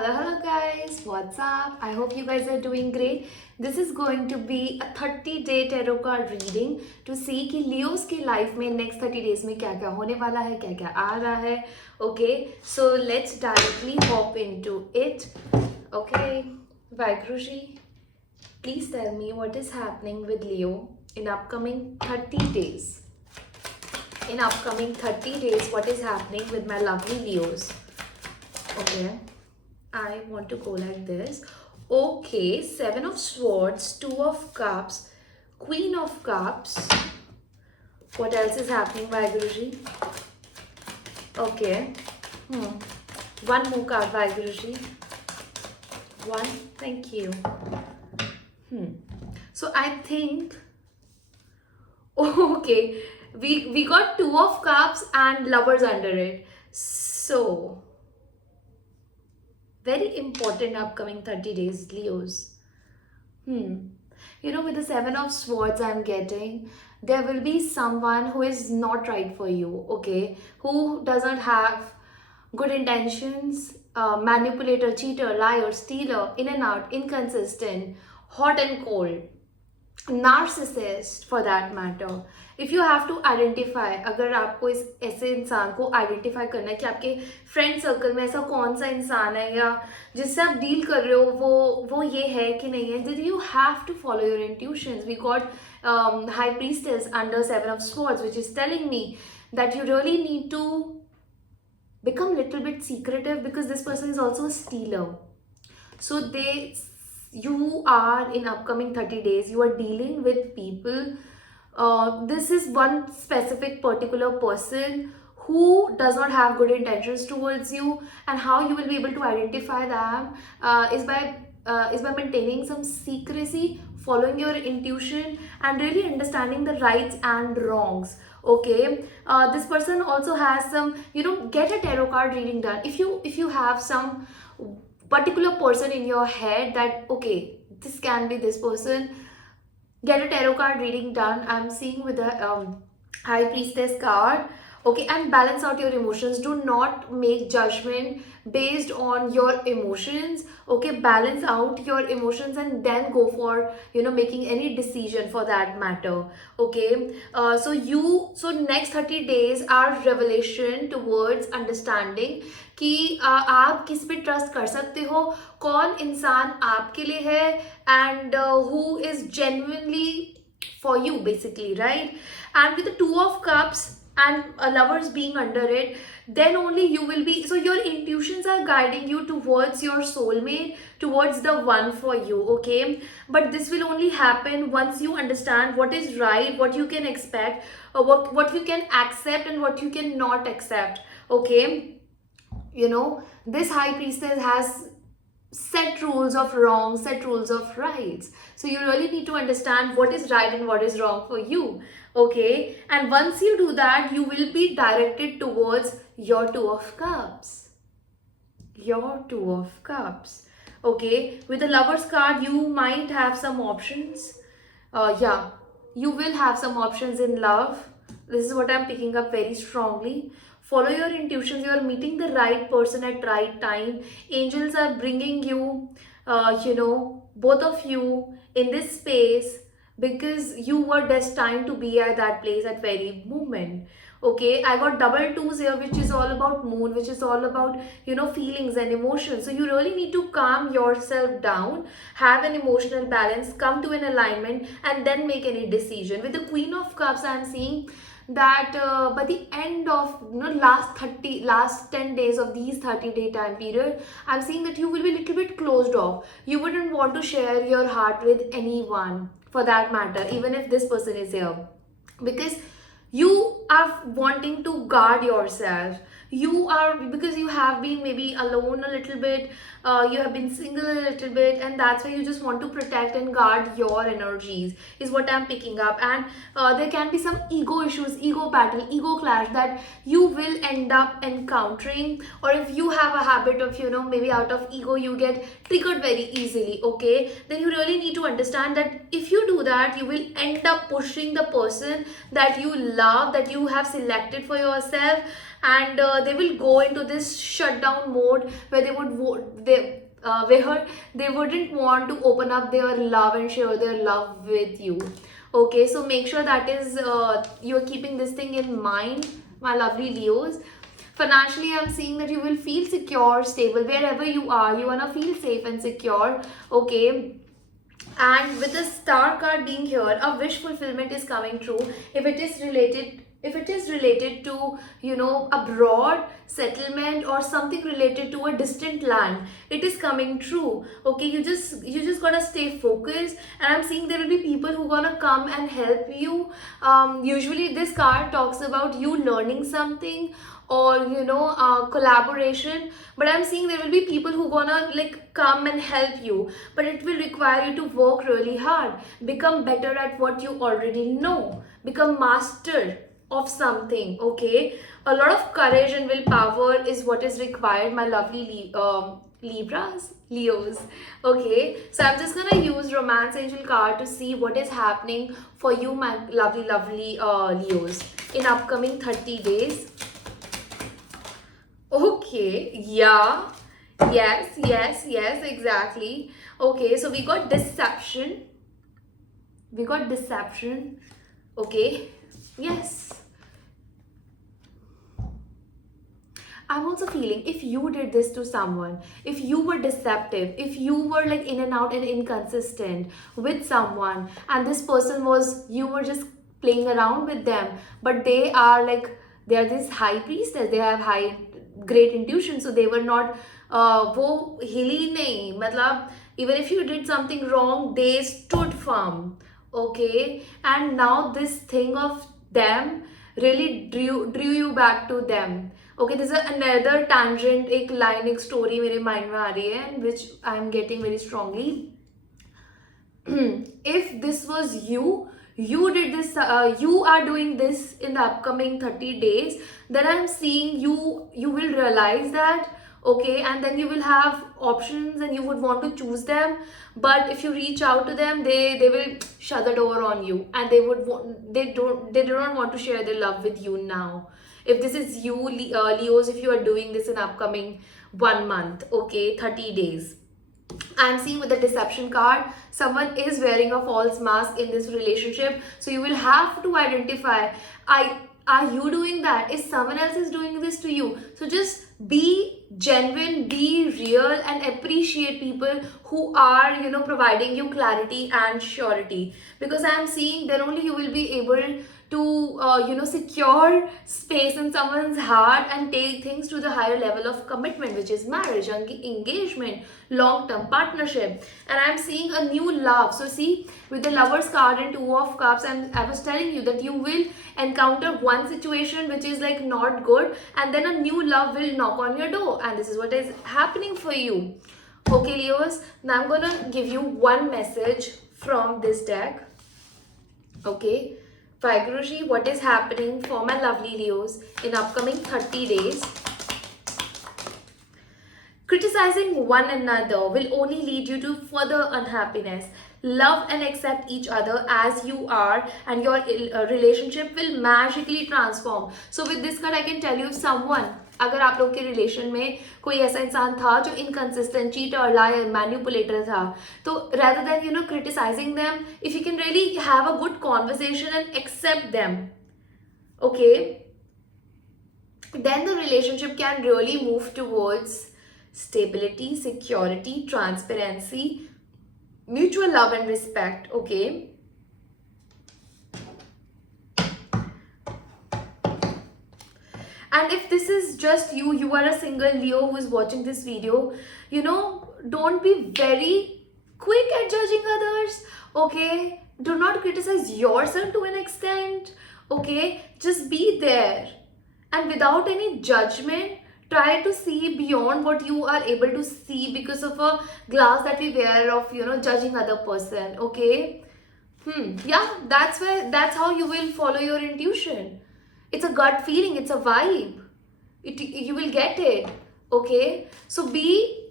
Hello guys, what's up? I hope you guys are doing great. This is going to be a 30-day tarot card reading to see कि Leos की life में next 30 days में क्या क्या होने वाला है, क्या क्या आ रहा है. Okay, so let's directly hop into it. Okay, Vaiguruji, please tell me what is happening with Leo in upcoming 30 days. In upcoming 30 days, what is happening with my lovely Leos? Okay. I want to go like this. Okay, 7 of Swords, 2 of Cups, Queen of Cups. What else is happening, Vaiguruji? Okay. One more card, Vaiguruji. One. Thank you. So I think... Okay. We got 2 of Cups and Lovers under it. So... very important upcoming 30 days, Leos. You know, with the 7 of Swords I'm getting, there will be someone who is not right for you, okay? Who doesn't have good intentions, manipulator, cheater, liar, stealer, in and out, inconsistent, hot and cold, narcissist for that matter. If you have to identify, अगर आपको इस ऐसे इंसान को identify करना है कि आपके फ्रेंड सर्कल में ऐसा कौन सा इंसान है या जिससे आप डील कर रहे हो वो ये है कि नहीं है, then you have to follow your intuitions. We got High Priestess under 7 of Swords, which is telling me that you really need to become a little bit secretive because this person is also a stealer. So you are in upcoming 30 days, you are dealing with people. This is one specific particular person who does not have good intentions towards you, and how you will be able to identify them is by maintaining some secrecy, following your intuition, and really understanding the rights and wrongs. Okay, this person also has some, get a tarot card reading done. If you have some particular person in your head that okay, this can be this person, get a tarot card reading done. I'm seeing with the High Priestess card. Okay, and balance out your emotions. Do not make judgment based on your emotions. Okay, balance out your emotions and then go for making any decision for that matter. Okay, so next 30 days are revelation towards understanding कि आप किस पे trust कर सकते हो, कौन इंसान आपके लिए है, and who is genuinely for you basically, right? And with the 2 of Cups and Lovers being under it, then only you will be, so your intuitions are guiding you towards your soulmate, towards the one for you. Okay, but this will only happen once you understand what is right, what you can expect, what you can accept and what you cannot accept. Okay, this High Priestess has set rules of wrong, set rules of rights. So you really need to understand what is right and what is wrong for you. Okay, and once you do that, you will be directed towards your 2 of Cups. Your 2 of Cups. Okay, with the Lovers card, you might have some options. You will have some options in love. This is what I'm picking up very strongly. Follow your intuitions. You are meeting the right person at right time. Angels are bringing you, both of you in this space because you were destined to be at that place at very moment. Okay, I got double twos here, which is all about moon, which is all about feelings and emotions. So you really need to calm yourself down, have an emotional balance, come to an alignment, and then make any decision. With the Queen of Cups, I'm seeing that by the end of last 10 days of these 30-day time period, I'm seeing that you will be a little bit closed off. You wouldn't want to share your heart with anyone for that matter, even if this person is here, because you are wanting to guard yourself. Because you have been maybe alone a little bit, you have been single a little bit, and that's why you just want to protect and guard your energies, is what I'm picking up. And there can be some ego issues, ego battle, ego clash that you will end up encountering. Or if you have a habit of maybe out of ego you get triggered very easily, okay, then you really need to understand that if you do that, you will end up pushing the person that you love, that you have selected for yourself, and they will go into this shutdown mode where they would where they wouldn't want to open up their love and share their love with you. Okay, so make sure that is you're keeping this thing in mind, my lovely Leos. Financially, I'm seeing that you will feel secure, stable wherever you are. You wanna feel safe and secure. Okay, and with the star card being here, a wish fulfillment is coming true. If it is related to, abroad settlement or something related to a distant land, it is coming true. Okay, you just gotta stay focused, and I'm seeing there will be people who gonna come and help you. Usually this card talks about you learning something, or collaboration, but I'm seeing there will be people who gonna like come and help you, but it will require you to work really hard, become better at what you already know, become master of something. Okay, a lot of courage and willpower is what is required, my lovely Libras, Leos. Okay, so I'm just gonna use romance angel card to see what is happening for you, my lovely Leos, in upcoming 30 days. Okay, yeah, yes, exactly. Okay, so we got deception. We got deception. Okay, yes. I'm also feeling if you did this to someone, if you were deceptive, if you were like in and out and inconsistent with someone, and this person was, you were just playing around with them, but they are like, they are this high priestess, they have high great intuition, so they were not वो हिली नहीं, मतलब even if you did something wrong, they stood firm. Okay, and now this thing of them really drew you back to them. Okay, this is another tangent, एक line, एक story मेरे mind में आ रही है, which I am getting very strongly. If this was you did this, you are doing this in the upcoming 30 days, then I'm seeing you will realize that. Okay, and then you will have options and you would want to choose them, but if you reach out to them, they will shut the door on you, and they do not want to share their love with you now. If this is you, Leos, if you are doing this in upcoming 1 month, okay, 30 days, I'm seeing with the deception card, someone is wearing a false mask in this relationship. So you will have to identify, are you doing that? Is someone else is doing this to you? So just be genuine, be real, and appreciate people who are, providing you clarity and surety. Because I'm seeing then only you will be able to secure space in someone's heart and take things to the higher level of commitment, which is marriage, engagement, long-term partnership. And I'm seeing a new love. So see, with the Lovers card and Two of Cups, and I was telling you that you will encounter one situation which is like not good, and then a new love will knock on your door, and this is what is happening for you. Okay, Leos, now I'm gonna give you one message from this deck. Okay, Vaiguruji, what is happening for my lovely Leos in upcoming 30 days? Criticizing one another will only lead you to further unhappiness. Love and accept each other as you are, and your relationship will magically transform. So with this card, I can tell you, someone, अगर आप लोग के relation में कोई ऐसा इंसान था जो इनकंसिस्टेंट, चीटर, लायर, मैनिपुलेटर था, तो rather than criticizing them, if you can really have a good conversation and accept them, okay, then the relationship can really move towards stability, security, transparency, mutual love and respect. Okay, and if this is just you are a single Leo who is watching this video, don't be very quick at judging others. Okay, do not criticize yourself to an extent. Okay, just be there, and without any judgment, try to see beyond what you are able to see because of a glass that we wear of judging other person. Okay, yeah, that's how you will follow your intuition. It's a gut feeling, it's a vibe, you will get it. Okay, so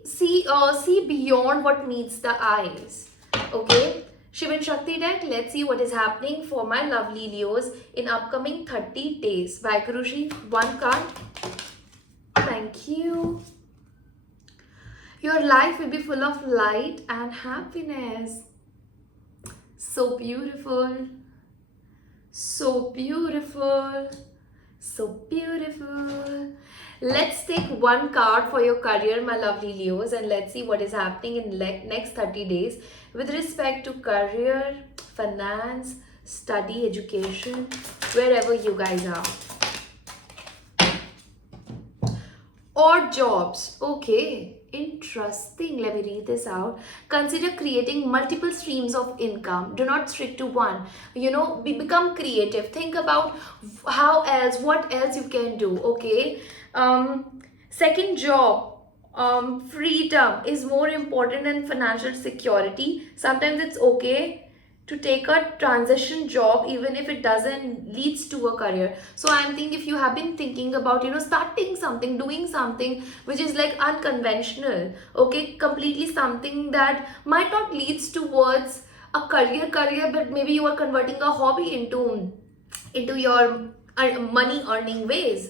see beyond what meets the eyes. Okay, Shiv and Shakti deck, let's see what is happening for my lovely Leos in upcoming 30 days. Vaiguruji, one card. Thank you. Your life will be full of light and happiness. So beautiful. So beautiful. So beautiful. Let's take one card for your career, my lovely Leos, and let's see what is happening in next 30 days with respect to career, finance, study, education, wherever you guys are. Or jobs. Okay, interesting. Let me read this out. Consider creating multiple streams of income. Do not stick to one. Become creative. Think about what else you can do. Okay. Second job. Freedom is more important than financial security. Sometimes it's okay to take a transition job even if it doesn't leads to a career. So I'm thinking, if you have been thinking about starting something, doing something which is like unconventional, okay, completely something that might not leads towards a career, but maybe you are converting a hobby into your money earning ways,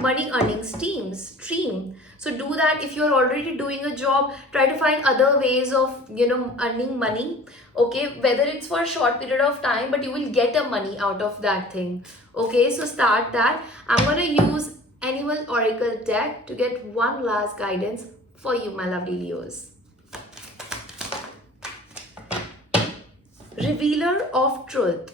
money earning stream. So do that. If you're already doing a job, try to find other ways of earning money, okay, whether it's for a short period of time, but you will get a money out of that thing. Okay, so start that. I'm going to use Animal Oracle deck to get one last guidance for you, my lovely Leos. Revealer of Truth.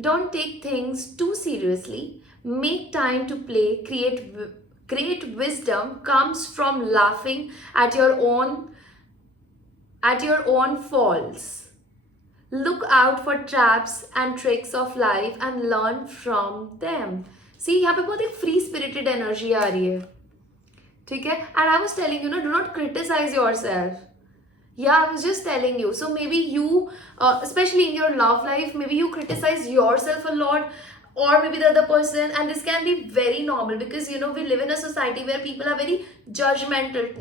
Don't take things too seriously. Make time to play. Create wisdom comes from laughing at your own faults. Look out for traps and tricks of life and learn from them. See, यहाँ पे बहुत एक free spirited energy आ रही है, ठीक है? And I was telling you, do not criticize yourself. Yeah, I was just telling you. So maybe you, especially in your love life, maybe you criticize yourself a lot, or maybe the other person, and this can be very normal because we live in a society where people are very judgmental,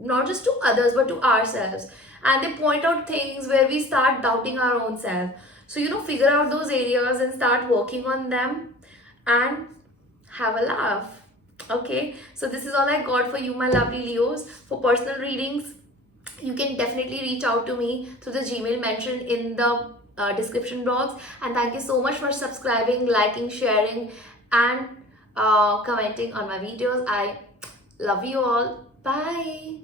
not just to others but to ourselves, and they point out things where we start doubting our own self. So figure out those areas and start working on them and have a laugh. Okay, so this is all I got for you, my lovely Leos. For personal readings, you can definitely reach out to me through the Gmail mentioned in the description box. And thank you so much for subscribing, liking, sharing, and commenting on my videos. I love you all. Bye.